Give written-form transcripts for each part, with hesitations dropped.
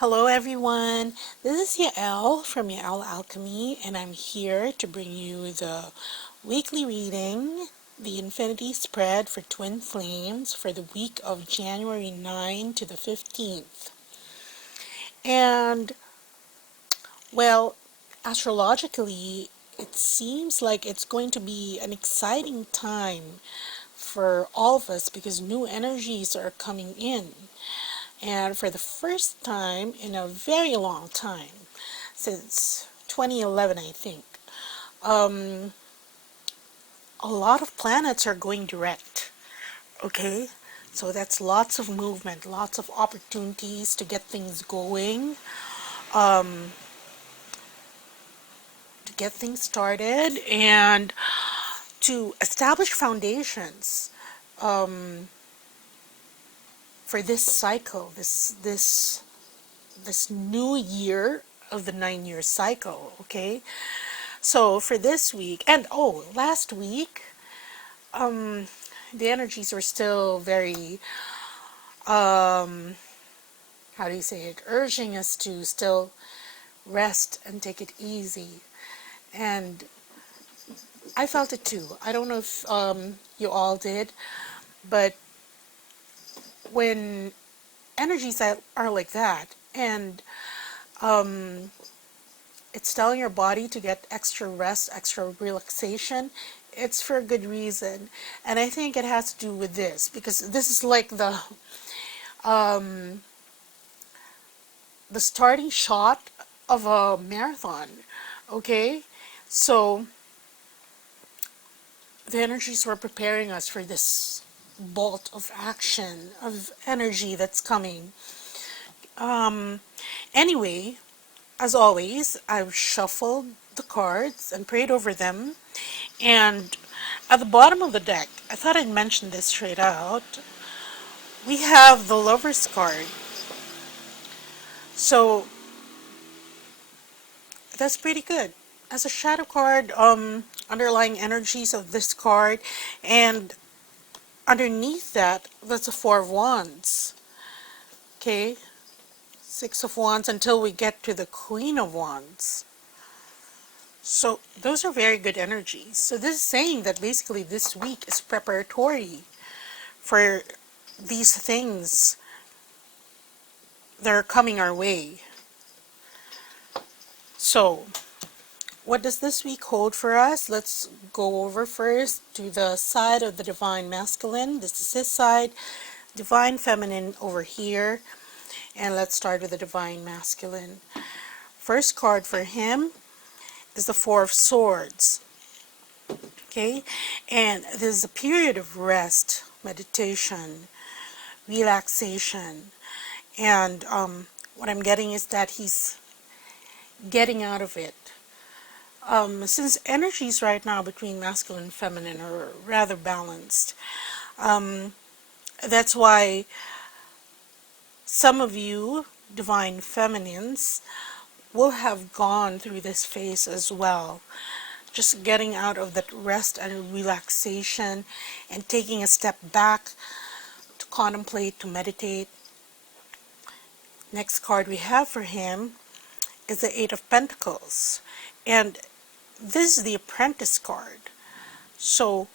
Hello everyone, this is Yael from ASCENSION and I'm here to bring you the weekly reading, the Infinity Spread for Twin Flames for the week of January 9 to the 15th. And, well, astrologically, it seems like it's going to be an exciting time for all of us because new energies are coming in. And for the first time in a very long time, since 2011 I think, a lot of planets are going direct, okay? So that's lots of movement, lots of opportunities to get things going, to get things started, and to establish foundations for this cycle, this new year of the 9-year cycle, okay? So for this week, and last week, the energies were still very, how do you say it, urging us to still rest and take it easy. And I felt it too. I don't know if you all did, but when energies are like that, and it's telling your body to get extra rest, extra relaxation, it's for a good reason. And I think it has to do with this, because this is like the starting shot of a marathon, okay? So the energies were preparing us for this bolt of action, of energy that's coming. Anyway, as always, I've shuffled the cards and prayed over them. And at the bottom of the deck, I thought I'd mention this straight out, we have the Lover's card. So that's pretty good. As a shadow card, underlying energies of this card, and underneath that, that's a Four of Wands. Okay, Six of Wands until we get to the Queen of Wands. So those are very good energies. So this is saying that basically this week is preparatory for these things that are coming our way. So what does this week hold for us? Let's go over first to the side of the Divine Masculine. This is his side. Divine Feminine over here. And let's start with the Divine Masculine. First card for him is the Four of Swords. Okay? And this is a period of rest, meditation, relaxation. And what I'm getting is that he's getting out of it. Since energies right now between masculine and feminine are rather balanced, that's why some of you divine feminines will have gone through this phase as well. Just getting out of that rest and relaxation and taking a step back to contemplate, to meditate. Next card we have for him is the Eight of Pentacles. And this is the Apprentice card. So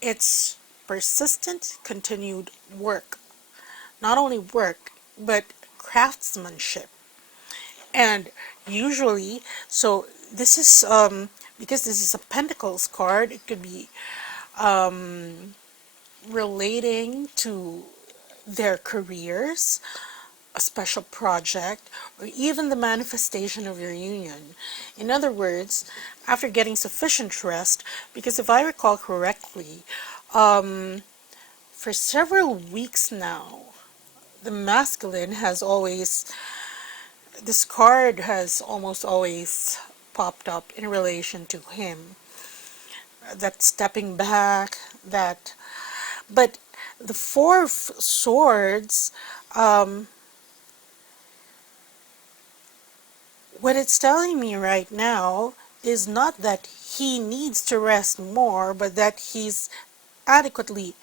it's persistent, continued work. Not only work, but craftsmanship. And usually, so this is, because this is a Pentacles card, it could be relating to their careers, a special project, or even the manifestation of your union. In other words, after getting sufficient rest, because if I recall correctly, for several weeks now, the masculine has always, this card has almost always popped up in relation to him. That stepping back, that, but the Four of Swords, what it's telling me right now is not that he needs to rest more, but that he's adequately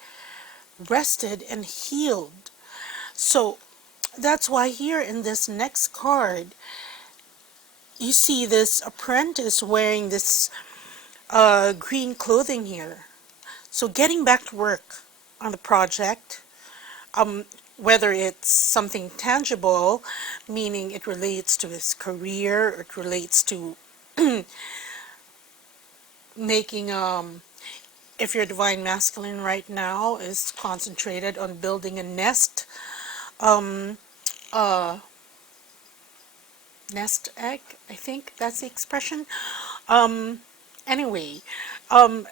rested and healed. So That's why here in this next card, you see this apprentice wearing this green clothing here. So getting back to work on the project, whether it's something tangible, meaning it relates to his career, it relates to making, if your divine masculine right now is concentrated on building a nest, um, nest egg, I think that's the expression. Um, anyway, um,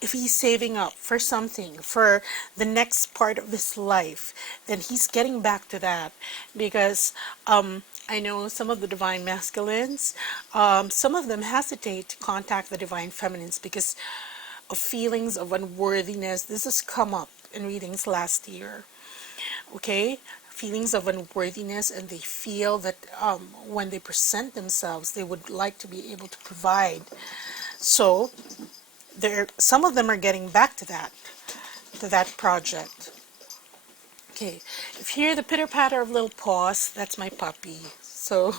if he's saving up for something for the next part of his life, then he's getting back to that because I know some of the divine masculines, some of them hesitate to contact the divine feminines because of feelings of unworthiness. This has come up in readings last year. Okay, feelings of unworthiness, and they feel that when they present themselves, they would like to be able to provide. So some of them are getting back to that project. Okay, if you hear the pitter patter of little paws, that's my puppy. So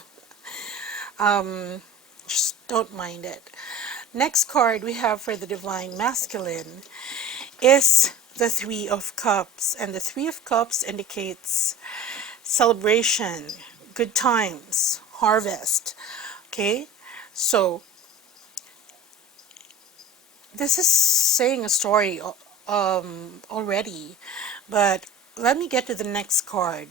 just don't mind it. Next card we have for the divine masculine is the Three of Cups, and the Three of Cups indicates celebration, good times, harvest. Okay, so this is saying a story already, but let me get to the next card.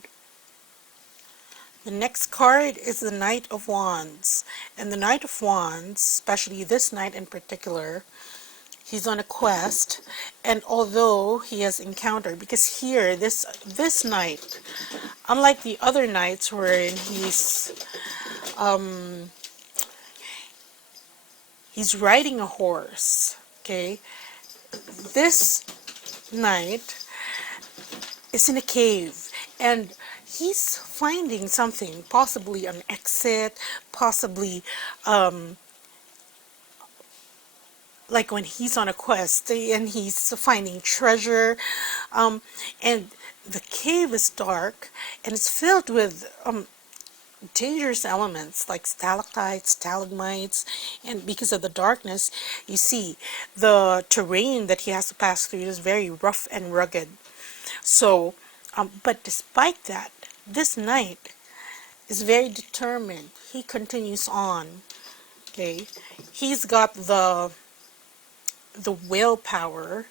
The next card is the Knight of Wands, and the Knight of Wands, especially this knight in particular, he's on a quest, and although he has encountered, because here this knight, unlike the other knights wherein he's riding a horse, okay, this knight is in a cave, and he's finding something, possibly an exit, possibly like when he's on a quest and he's finding treasure, and the cave is dark and it's filled with dangerous elements like stalactites, stalagmites, and because of the darkness, you see the terrain that he has to pass through is very rough and rugged. So but despite that, this knight is very determined. He continues on. Okay, he's got the willpower,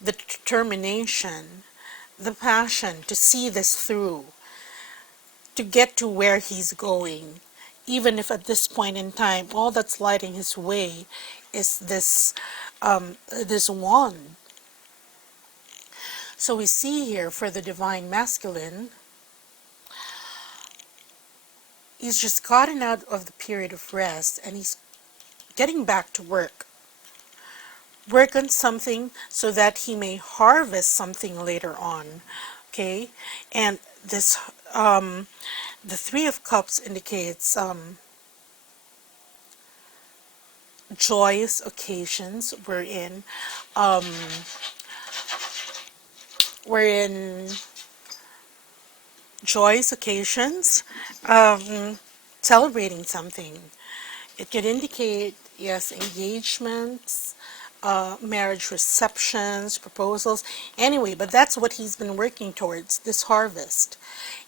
the determination, the passion to see this through, to get to where he's going, even if at this point in time all that's lighting his way is this wand. So we see here for the divine masculine, he's just gotten out of the period of rest and he's getting back to work. Work on something so that he may harvest something later on. Okay, and this the Three of Cups indicates joyous occasions wherein joyous occasions, celebrating something. It could indicate, yes, engagements, marriage receptions, proposals. Anyway, but that's what he's been working towards, this harvest.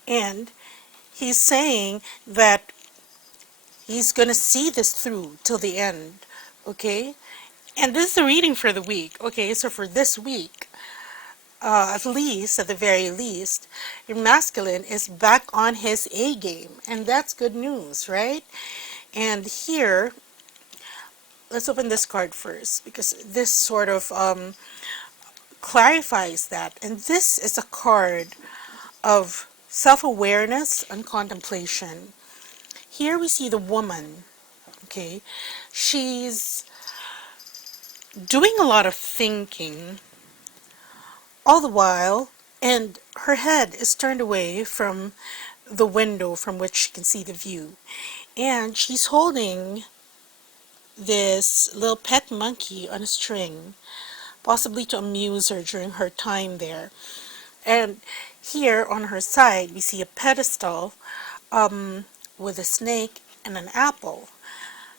And he's saying that he's going to see this through till the end. Okay? And this is the reading for the week. Okay, so for this week, at least, at the very least, your masculine is back on his A game. And that's good news, right? And here, let's open this card first, because this sort of clarifies that. And this is a card of self-awareness and contemplation. Here we see the woman, okay? She's doing a lot of thinking all the while, and her head is turned away from the window from which she can see the view. And she's holding this little pet monkey on a string, possibly to amuse her during her time there. And Here on her side, we see a pedestal with a snake and an apple.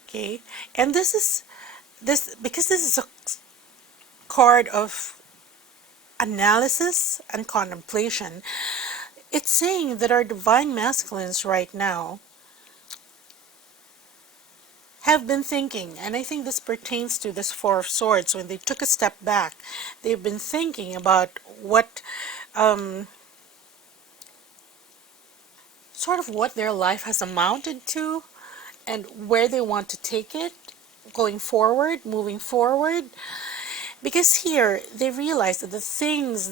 Okay, and this because this is a card of analysis and contemplation. It's saying that our divine masculines right now have been thinking, and I think this pertains to this Four of Swords. When they took a step back, they've been thinking about what sort of what their life has amounted to and where they want to take it going forward, moving forward. Because here they realize that the things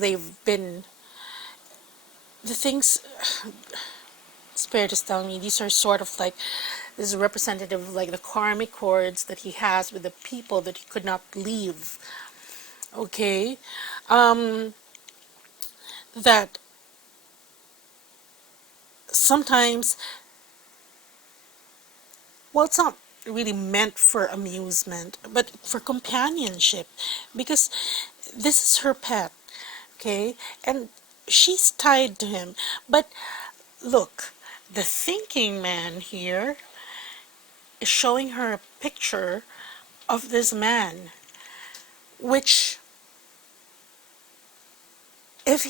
Spirit is telling me, these are sort of like, this is representative of like the karmic cords that he has with the people that he could not leave. Okay? That sometimes, well, it's not really meant for amusement, but for companionship, because this is her pet, okay? And she's tied to him. But look, the thinking man here is showing her a picture of this man, which if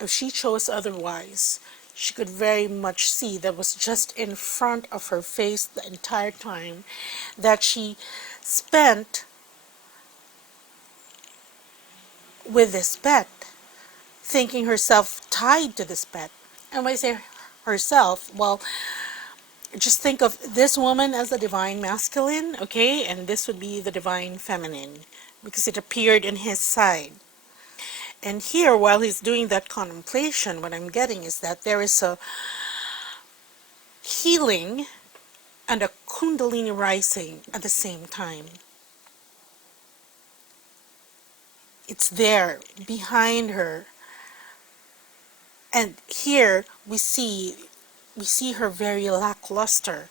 if she chose otherwise, she could very much see that was just in front of her face the entire time that she spent with this pet, thinking herself tied to this pet. And when I say herself, well, just think of this woman as the divine masculine, okay, and this would be the divine feminine, because it appeared in his side. And here, while he's doing that contemplation, what I'm getting is that there is a healing and a kundalini rising at the same time. It's there, behind her. And here we see her very lackluster,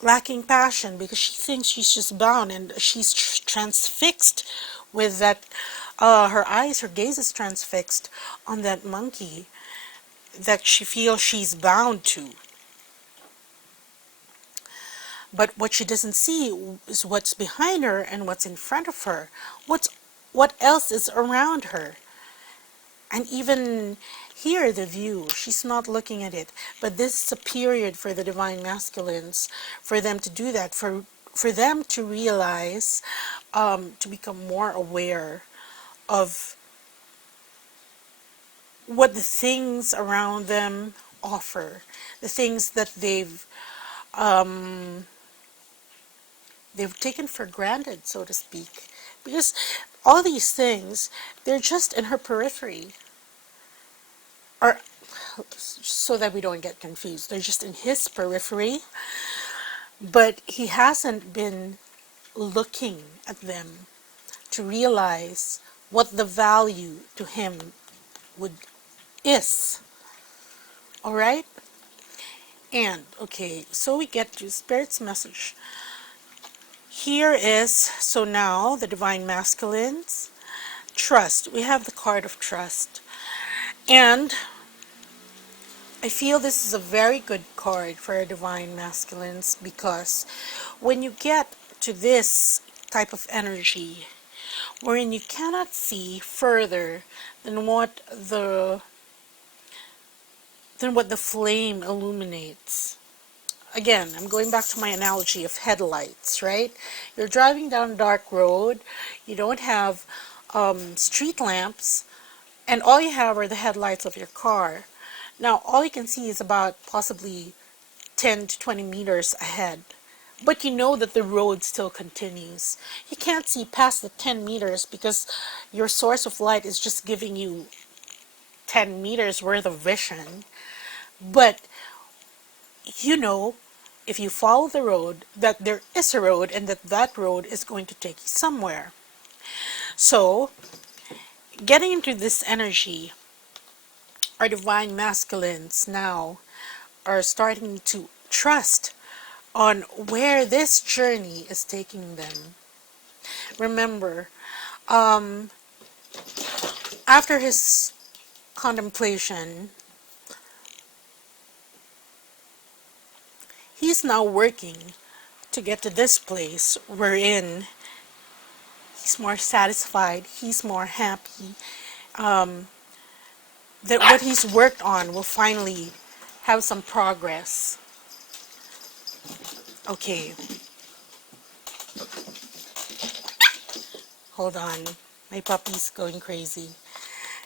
lacking passion, because she thinks she's just bound, and she's transfixed with that, her gaze is transfixed on that monkey that she feels she's bound to. But what she doesn't see is what's behind her and what's in front of her. What else is around her? And even here, the view, she's not looking at it. But this is a period for the divine masculines, for them to do that, for them to realize, to become more aware of what the things around them offer, the things that they've taken for granted, so to speak. Because all these things, they're just in her periphery. Or, so that we don't get confused, they're just in his periphery, but he hasn't been looking at them to realize what the value to him is. All right? And, okay, so we get to Spirit's message. Here is, so now, the divine masculines, trust. We have the card of trust. And I feel this is a very good card for a divine masculines, because when you get to this type of energy, wherein you cannot see further than what the flame illuminates. Again, I'm going back to my analogy of headlights, right? You're driving down a dark road, you don't have street lamps, and all you have are the headlights of your car. Now, all you can see is about possibly 10 to 20 meters ahead. But you know that the road still continues. You can't see past the 10 meters because your source of light is just giving you 10 meters worth of vision. But you know, if you follow the road, that there is a road and that road is going to take you somewhere. So, getting into this energy, our divine masculines now are starting to trust on where this journey is taking them. Remember, after his contemplation, he's now working to get to this place wherein he's more satisfied, he's more happy, that what he's worked on will finally have some progress. Okay, hold on. My puppy's going crazy.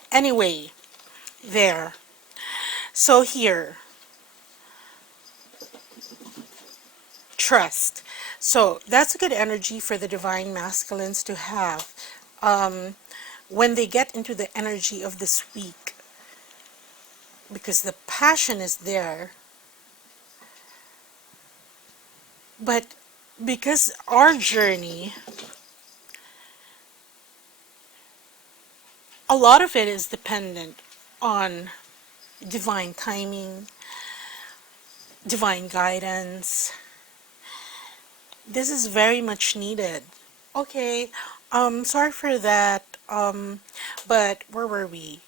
Anyway, there. So here, trust. So that's a good energy for the divine masculines to have when they get into the energy of this week, because the passion is there. But because our journey, a lot of it is dependent on divine timing, divine guidance. This is very much needed. Okay, sorry for that, but where were we?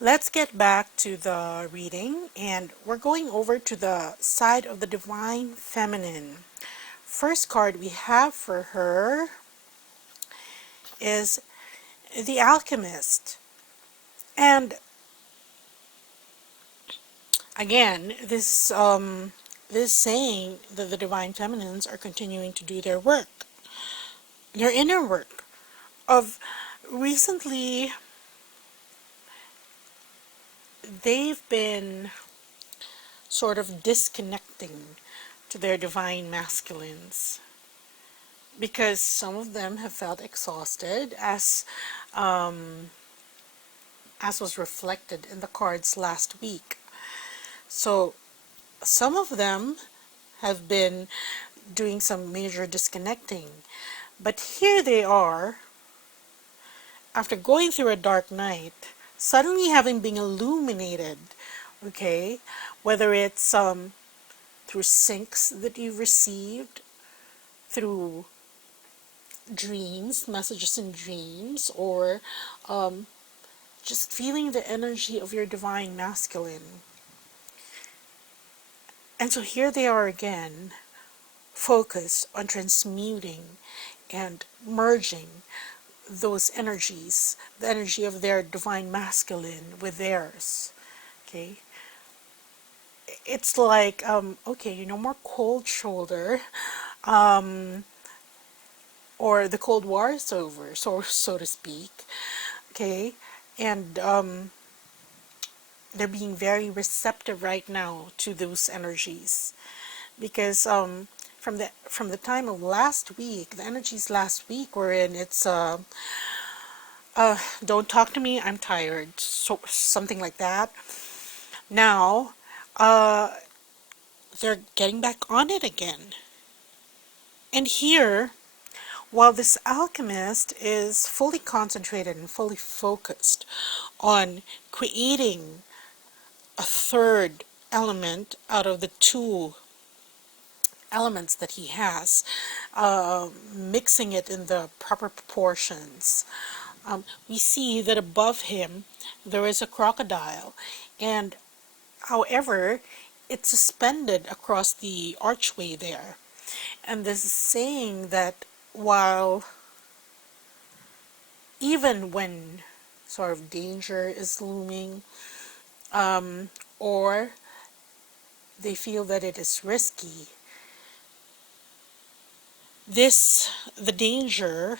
Let's get back to the reading, and we're going over to the side of the divine feminine. First card we have for her is the Alchemist. And again, this saying that the divine feminines are continuing to do their work, their inner work of recently they've been sort of disconnecting to their divine masculines because some of them have felt exhausted, as was reflected in the cards last week. So some of them have been doing some major disconnecting, but here they are after going through a dark night, suddenly having been illuminated. Okay, whether it's through syncs that you've received, through dreams, messages in dreams, or just feeling the energy of your divine masculine. And so here they are again, focused on transmuting and merging those energies, the energy of their divine masculine with theirs. Okay, it's like, okay, no more cold shoulder, or the Cold War is over, so to speak. Okay, and they're being very receptive right now to those energies, because from the time of last week, the energies last week were in it's don't talk to me, I'm tired, so something like that. Now they're getting back on it again. And here, while this alchemist is fully concentrated and fully focused on creating a third element out of the two elements that he has, mixing it in the proper proportions, we see that above him there is a crocodile, and however, it's suspended across the archway there. And this is saying that while even when sort of danger is looming, or they feel that it is risky, the danger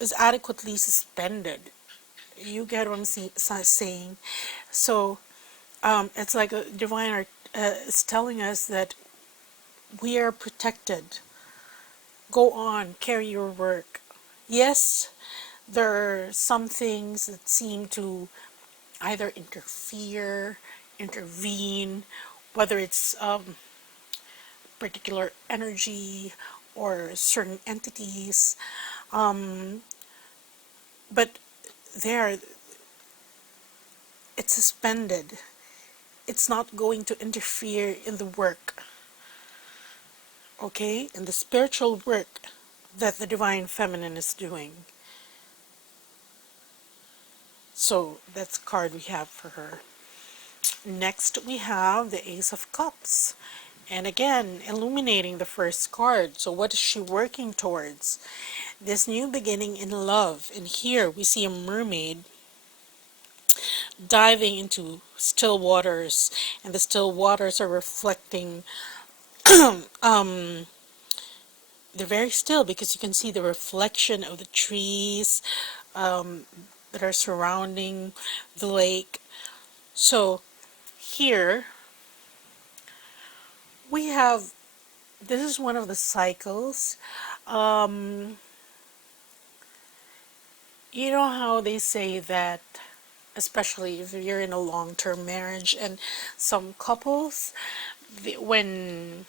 is adequately suspended. You get what I'm saying? So it's like a divine art is telling us that we are protected. Go on, carry your work. Yes, there are some things that seem to either interfere, intervene, whether it's particular energy or certain entities, but there, it's suspended. It's not going to interfere in the work, okay, in the spiritual work that the divine feminine is doing. So that's the card we have for her. Next, we have the Ace of Cups. And again, illuminating the first card. So what is she working towards? This new beginning in love. And here we see a mermaid diving into still waters. And the still waters are reflecting, they're very still because you can see the reflection of the trees that are surrounding the lake. So here we have, this is one of the cycles. You know how they say that, especially if you're in a long-term marriage, and some couples, when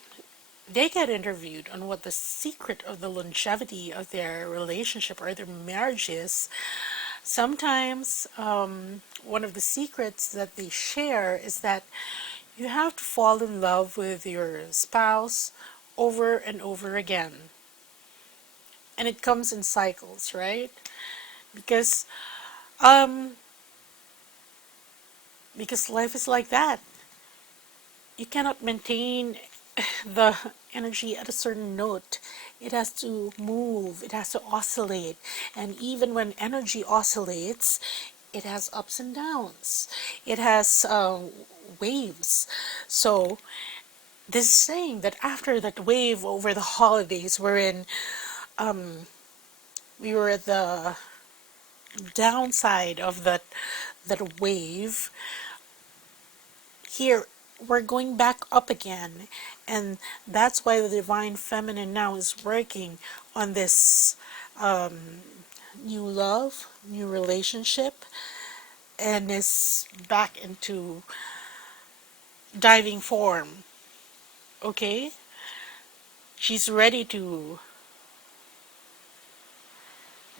they get interviewed on what the secret of the longevity of their relationship or their marriage is, sometimes one of the secrets that they share is that you have to fall in love with your spouse over and over again. And it comes in cycles, right? Because um because life is like that. You cannot maintain the energy at a certain note. It has to move, it has to oscillate. And even when energy oscillates, it has ups and downs. It has waves. So this is saying that after that wave over the holidays, wherein we were at the downside of that wave, here we're going back up again. And that's why the divine feminine now is working on this new love, new relationship, and is back into diving form. Okay, she's ready to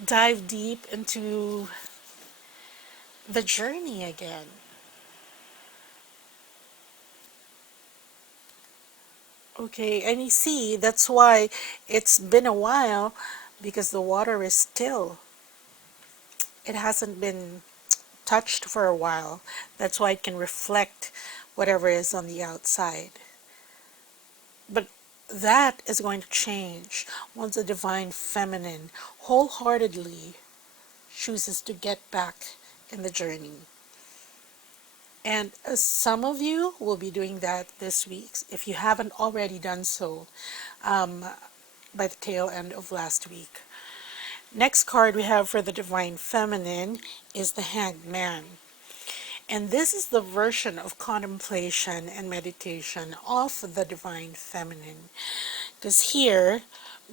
dive deep into the journey again. Okay, and you see, that's why it's been a while, because the water is still. It hasn't been touched for a while. That's why it can reflect whatever is on the outside. But that is going to change once the divine feminine wholeheartedly chooses to get back in the journey. And some of you will be doing that this week, if you haven't already done so by the tail end of last week. Next card we have for the divine feminine is the Hanged Man. And this is the version of contemplation and meditation of the divine feminine. Because here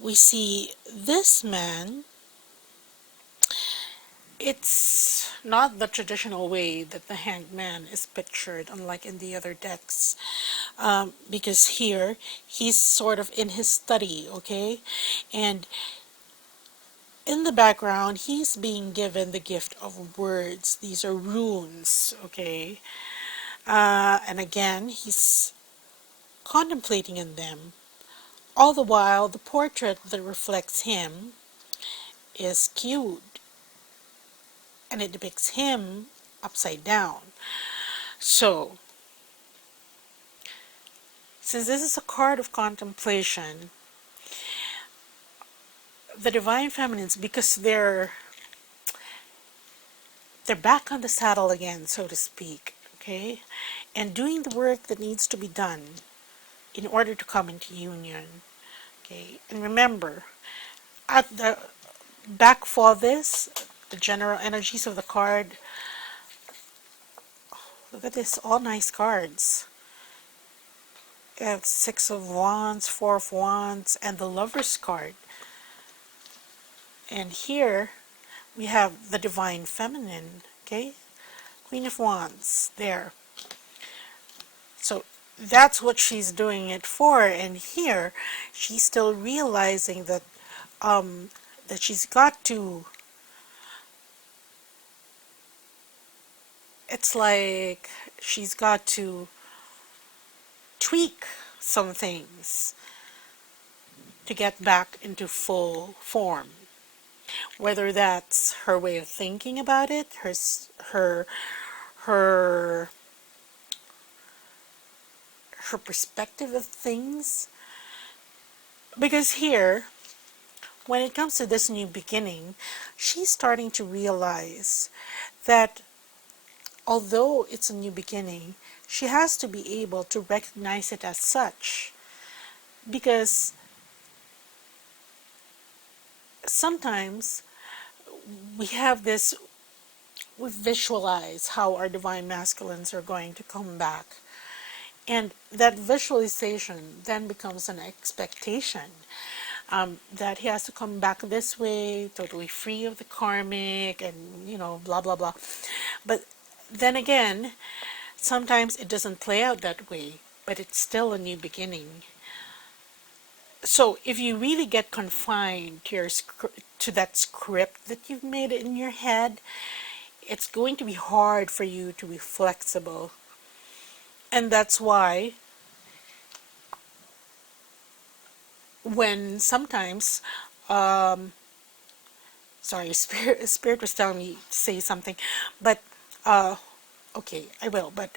we see this man. It's not the traditional way that the Hanged Man is pictured, unlike in the other decks. Because here he's sort of in his study, okay? And in the background, he's being given the gift of words. These are runes, okay? And again, he's contemplating in them. All the while, the portrait that reflects him is skewed, and it depicts him upside down. So, since this is a card of contemplation, the divine feminines, because they're back on the saddle again, so to speak, okay, and doing the work that needs to be done in order to come into union, okay. And remember, at the back for this, the general energies of the card, look at this, all nice cards. You have Six of Wands, Four of Wands, and the Lover's card. And here we have the divine feminine, okay, Queen of Wands there. So that's what she's doing it for. And here she's still realizing that that she's got to, it's like she's got to tweak some things to get back into full form. whether that's her way of thinking about it, her her her perspective of things. Because here, when it comes to this new beginning, she's starting to realize that although it's a new beginning, she has to be able to recognize it as such. Because sometimes we have this, we visualize how our divine masculines are going to come back. And that visualization then becomes an expectation, that he has to come back this way, totally free of the karmic, and blah blah blah. But then again, sometimes it doesn't play out that way, but it's still a new beginning. So if you really get confined to to that script that you've made in your head, it's going to be hard for you to be flexible. And that's why when sometimes, sorry, spirit was telling me to say something, but okay, I will, but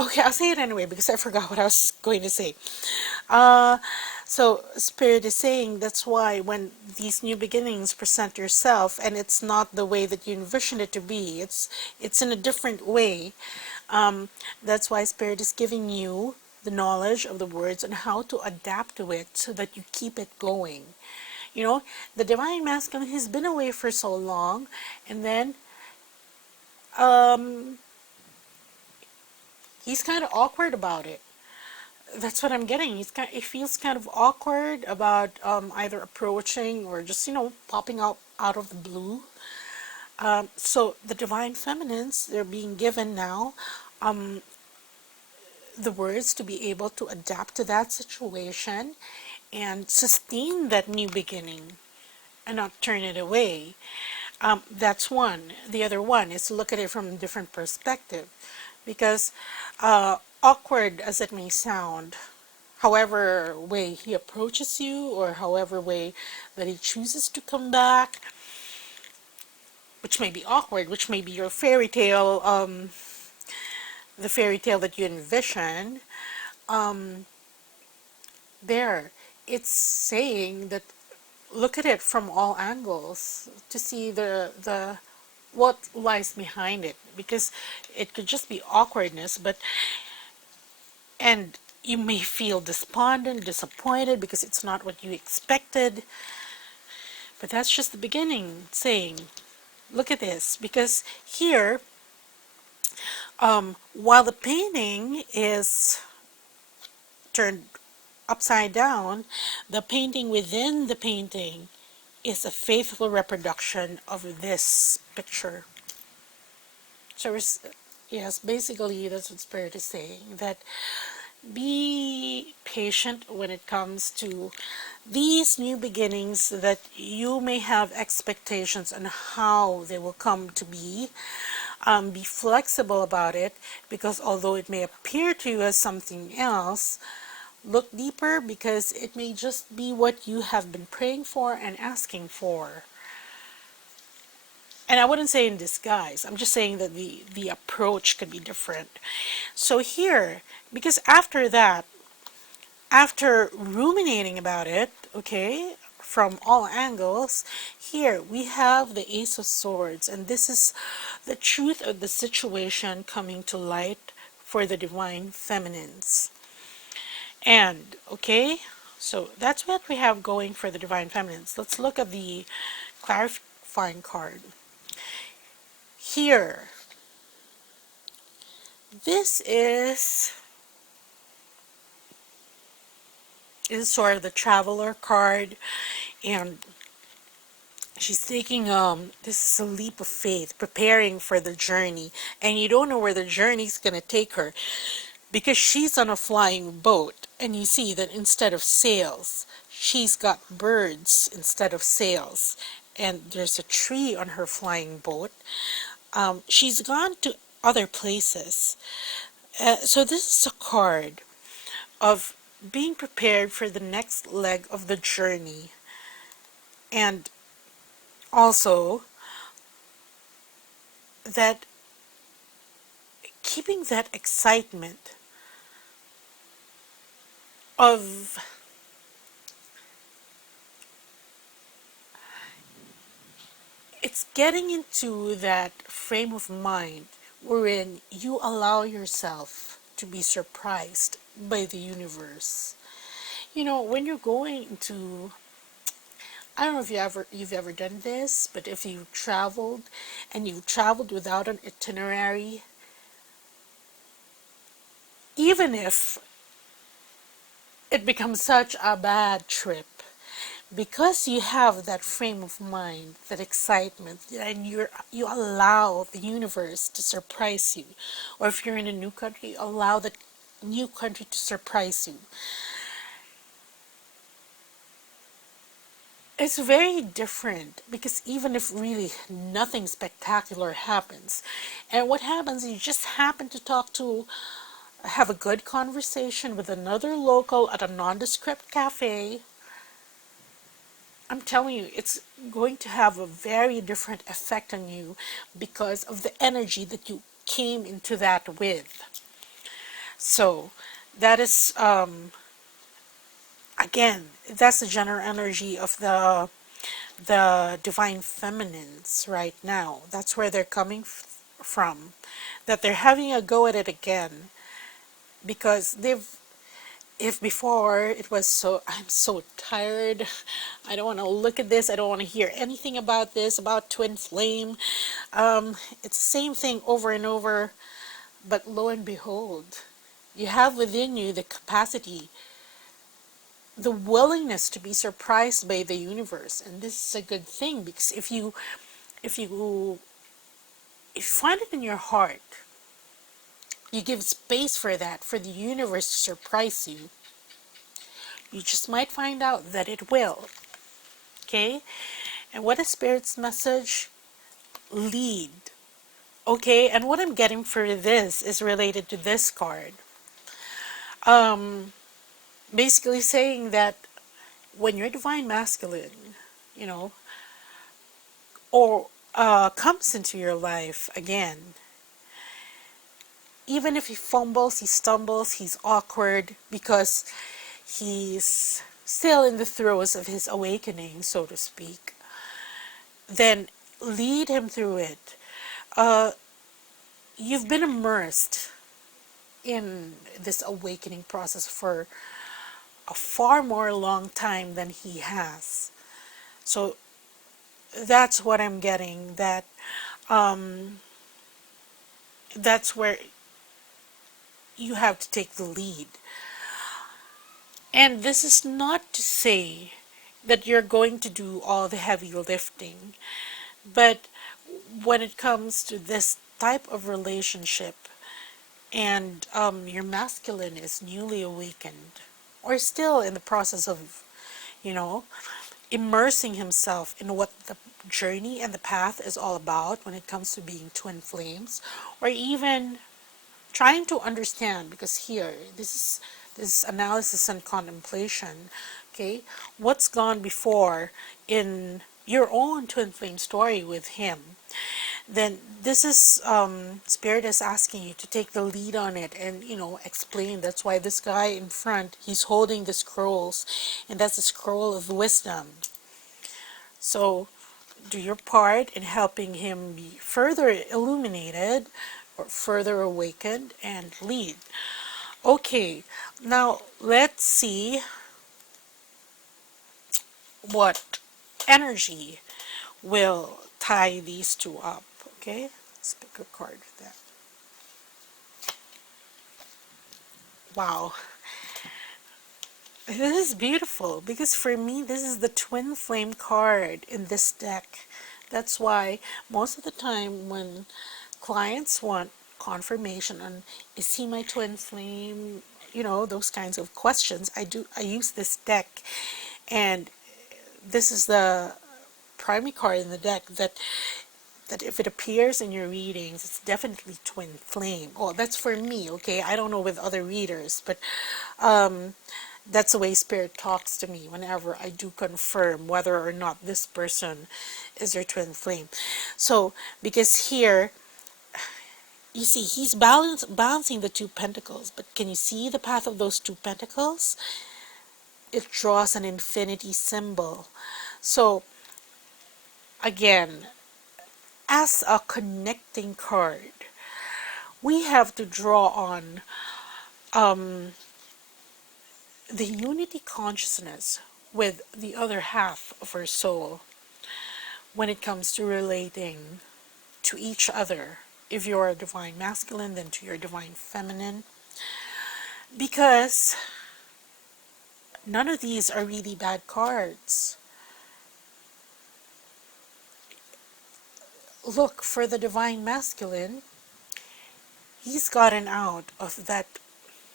okay, I'll say it anyway because I forgot what I was going to say. Uh, so Spirit is saying that's why when these new beginnings present yourself and it's not the way that you envision it to be, it's in a different way. That's why Spirit is giving you the knowledge of the words and how to adapt to it so that you keep it going. You know, the Divine Masculine has been away for so long, and then he's kind of awkward about it. That's what I'm getting. He feels kind of awkward about either approaching or just popping out of the blue. So the divine feminines, they're being given now the words to be able to adapt to that situation and sustain that new beginning and not turn it away. That's one. The other one is to look at it from a different perspective, because awkward as it may sound, however way he approaches you or however way that he chooses to come back, which may be awkward, which may be your fairy tale, the fairy tale that you envision, there, it's saying that look at it from all angles to see the what lies behind it, because it could just be awkwardness, and you may feel despondent, disappointed because it's not what you expected, but that's just the beginning, saying look at this, because here while the painting is turned upside down, the painting within the painting is a faithful reproduction of this picture. So yes, basically that's what Spirit is saying, that be patient when it comes to these new beginnings, that you may have expectations on how they will come to be. Be flexible about it, because although it may appear to you as something else, look deeper, because it may just be what you have been praying for and asking for. And I wouldn't say in disguise. I'm just saying that the approach could be different. So here, because after that, after ruminating about it, okay, from all angles, here we have the Ace of Swords, and this is the truth of the situation coming to light for the divine feminines. And okay, so that's what we have going for the divine feminines. Let's look at the clarifying card. Here, this is sort of the traveler card, and she's taking this is a leap of faith, preparing for the journey, and you don't know where the journey's going to take her, because she's on a flying boat, and you see that instead of sails, she's got birds instead of sails, and there's a tree on her flying boat. She's gone to other places. So this is a card of being prepared for the next leg of the journey. And also that keeping that excitement of it's getting into that frame of mind wherein you allow yourself to be surprised by the universe. You know, when you're going to, I don't know if you've ever done this, but if you've traveled and you've traveled without an itinerary, even if it becomes such a bad trip, because you have that frame of mind, that excitement, and you allow the universe to surprise you, or if you're in a new country, allow the new country to surprise you. It's very different because even if really nothing spectacular happens, and what happens, you just happen to have a good conversation with another local at a nondescript cafe, I'm telling you, it's going to have a very different effect on you because of the energy that you came into that with. So that is, again, that's the general energy of the divine feminines right now. That's where they're coming from. That they're having a go at it again because if before it was so, I'm so tired, I don't want to look at this, I don't want to hear anything about this, about twin flame, it's the same thing over and over. But lo and behold, you have within you the capacity, the willingness to be surprised by the universe. And this is a good thing because if you find it in your heart, you give space for that, for the universe to surprise you, you just might find out that it will. Okay? And what is Spirit's message? Lead. Okay? And what I'm getting for this is related to this card. Basically saying that when your divine masculine, you know, or comes into your life again, even if he fumbles, he stumbles, he's awkward because he's still in the throes of his awakening, so to speak, then lead him through it. You've been immersed in this awakening process for a far more long time than he has. So that's what I'm getting, that that's where you have to take the lead. And this is not to say that you're going to do all the heavy lifting, but when it comes to this type of relationship and your masculine is newly awakened or still in the process of, you know, immersing himself in what the journey and the path is all about when it comes to being twin flames, or even trying to understand, because here this is analysis and contemplation, okay, what's gone before in your own twin flame story with him. Then this is Spirit is asking you to take the lead on it and, you know, explain. That's why this guy in front, he's holding the scrolls, and that's the scroll of wisdom. So do your part in helping him be further illuminated or further awakened and lead. Okay, now let's see what energy will tie these two up. Okay, let's pick a card for that. Wow, this is beautiful because for me this is the twin flame card in this deck. That's why most of the time when clients want confirmation on, is he my twin flame, you know, those kinds of questions, I use this deck. And this is the primary card in the deck that if it appears in your readings, it's definitely twin flame. Oh, that's for me, okay? I don't know with other readers, but That's the way Spirit talks to me whenever I do confirm whether or not this person is your twin flame. So, because here, you see, he's balancing the two pentacles, but can you see the path of those two pentacles? It draws an infinity symbol. So, again, as a connecting card, we have to draw on the unity consciousness with the other half of our soul when it comes to relating to each other. If you're a divine masculine, then to your divine feminine. Because none of these are really bad cards. Look, for the divine masculine, he's gotten out of that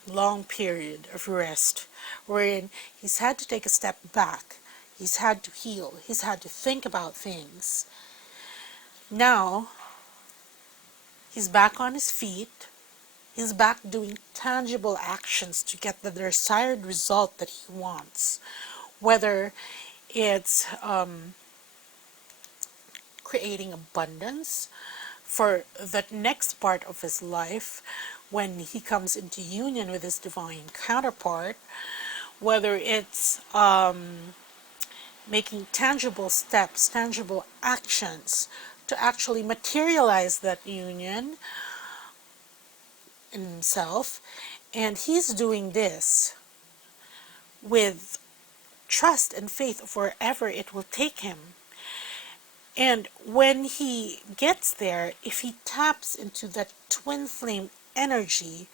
long period of rest wherein he's had to take a step back. He's had to heal. He's had to think about things. Now, he's back on his feet. He's back doing tangible actions to get the desired result that he wants. Whether it's creating abundance for the next part of his life when he comes into union with his divine counterpart, whether it's making tangible steps, tangible actions to actually materialize that union in himself. And he's doing this with trust and faith of wherever it will take him. And when he gets there, if he taps into that twin flame energy,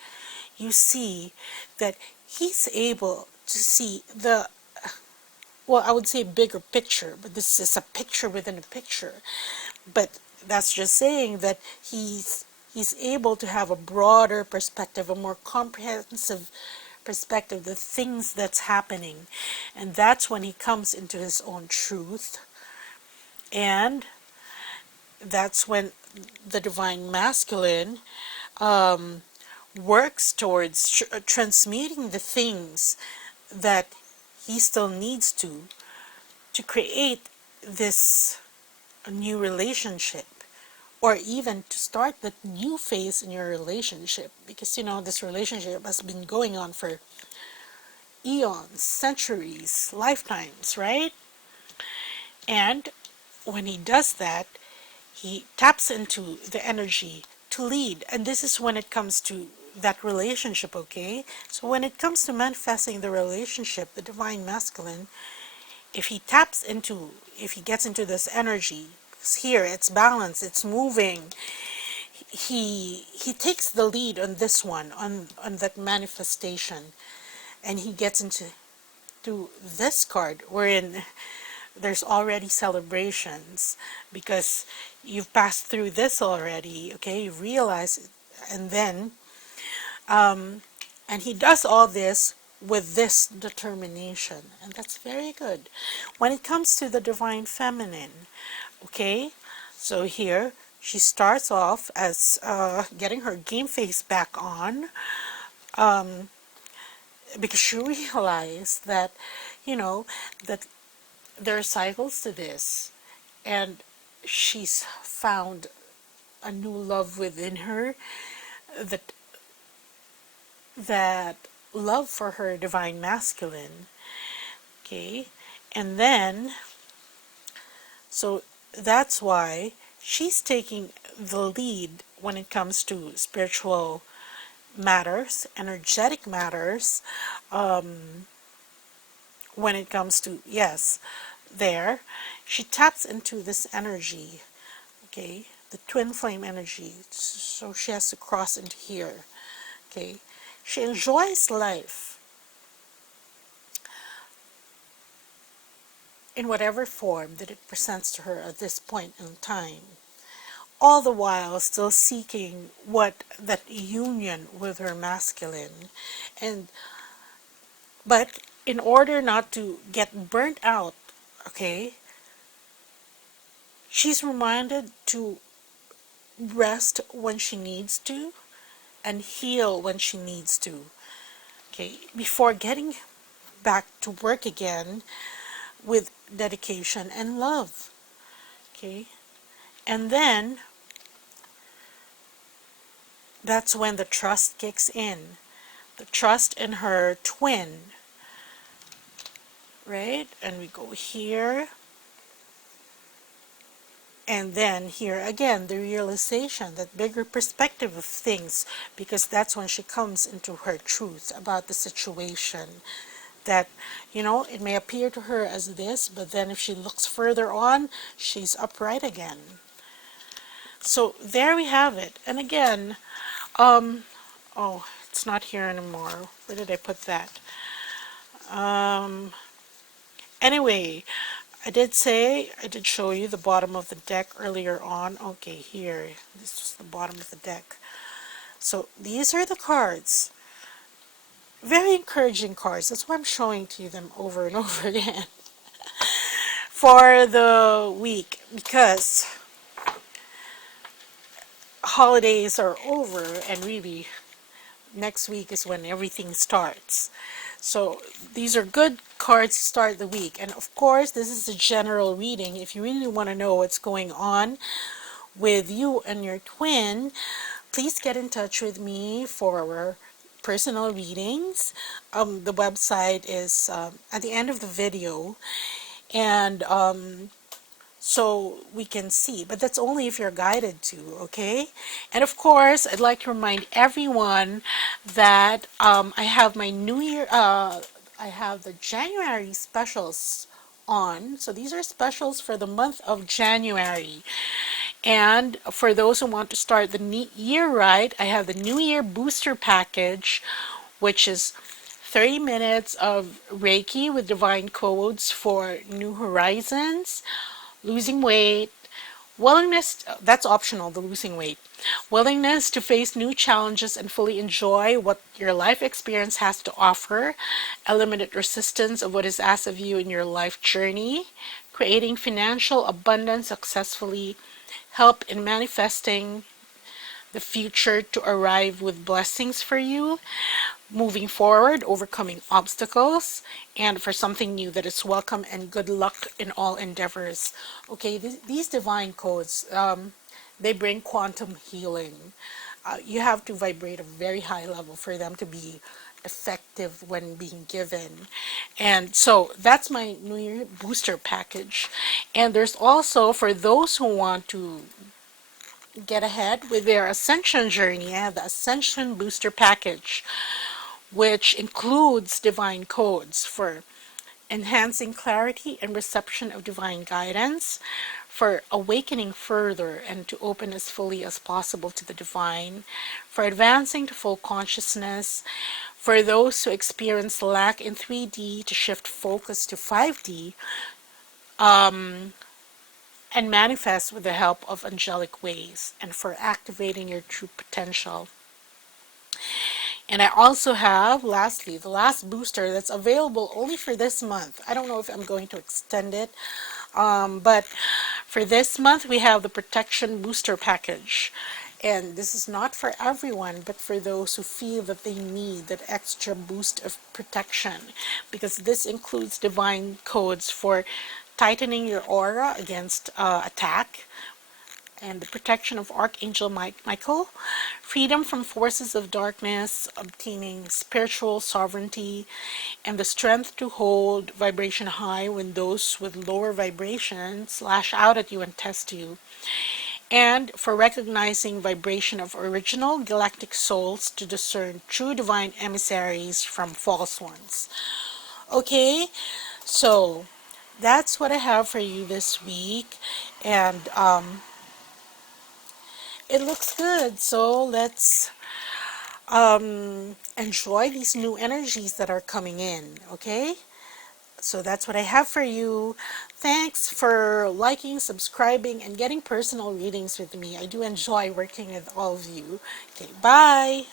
you see that he's able to see the, well, I would say bigger picture, but this is a picture within a picture. But that's just saying that he's able to have a broader perspective, a more comprehensive perspective, the things that's happening. And that's when he comes into his own truth. And that's when the divine masculine works towards transmuting the things that he still needs to create this new relationship, or even to start the new phase in your relationship, because you know this relationship has been going on for eons, centuries, lifetimes, right? And when he does that, he taps into the energy to lead. And this is when it comes to that relationship, okay? So when it comes to manifesting the relationship, the divine masculine, if he gets into this energy, because here it's balanced, it's moving, he takes the lead on this one, on that manifestation, and he gets into this card wherein there's already celebrations because you've passed through this already, okay? You realize it, and then and he does all this with this determination, and that's very good. When it comes to the divine feminine, okay, so here she starts off as getting her game face back on, because she realized that, you know, that there are cycles to this, and she's found a new love within her, that love for her divine masculine, okay? And then, so that's why she's taking the lead when it comes to spiritual matters, energetic matters, when it comes to, yes, there, she taps into this energy, okay, the twin flame energy, so she has to cross into here, okay. She enjoys life in whatever form that it presents to her at this point in time, all the while still seeking that union with her masculine. But in order not to get burnt out, okay, she's reminded to rest when she needs to and heal when she needs to, okay, before getting back to work again with dedication and love. Okay? And then that's when the trust kicks in. The trust in her twin, right? And we go here. And then here again, the realization, that bigger perspective of things, because that's when she comes into her truth about the situation. That, it may appear to her as this, but then if she looks further on, she's upright again. So there we have it. And again, oh, it's not here anymore. Where did I put that? Anyway, I did show you the bottom of the deck earlier on. Okay, here, this is the bottom of the deck. So these are the cards. Very encouraging cards. That's why I'm showing to you them over and over again for the week, because holidays are over and really next week is when everything starts. So these are good cards to start the week. And of course, this is a general reading. If you really want to know what's going on with you and your twin, please get in touch with me for personal readings. The website is at the end of the video, and so we can see, but that's only if you're guided to, okay? And of course, I'd like to remind everyone that I have my New Year, I have the January specials on. So these are specials for the month of January. And for those who want to start the year right, I have the New Year Booster Package, which is 30 minutes of Reiki with divine codes for new horizons, losing weight, willingness, that's optional, the losing weight, willingness to face new challenges and fully enjoy what your life experience has to offer, eliminate resistance of what is asked of you in your life journey, creating financial abundance successfully, help in manifesting the future to arrive with blessings for you, moving forward, overcoming obstacles, and for something new that is welcome, and good luck in all endeavors. Okay, these divine codes, they bring quantum healing. You have to vibrate a very high level for them to be effective when being given. And so that's my New Year booster package. And there's also, for those who want to get ahead with their ascension journey, I have the Ascension Booster Package, which includes divine codes for enhancing clarity and reception of divine guidance, for awakening further and to open as fully as possible to the divine, for advancing to full consciousness, for those who experience lack in 3D to shift focus to 5D, and manifest with the help of angelic ways, and for activating your true potential. And I also have, lastly, the last booster that's available only for this month. I don't know if I'm going to extend it, but for this month we have the Protection Booster Package. And this is not for everyone, but for those who feel that they need that extra boost of protection, because this includes divine codes for tightening your aura against attack, and the protection of Archangel Michael, freedom from forces of darkness, obtaining spiritual sovereignty, and the strength to hold vibration high when those with lower vibrations lash out at you and test you, and for recognizing vibration of original galactic souls to discern true divine emissaries from false ones. Okay, so that's what I have for you this week, and it looks good. So let's enjoy these new energies that are coming in. Okay, so that's what I have for you. Thanks for liking, subscribing, and getting personal readings with me. I do enjoy working with all of you. Okay, bye.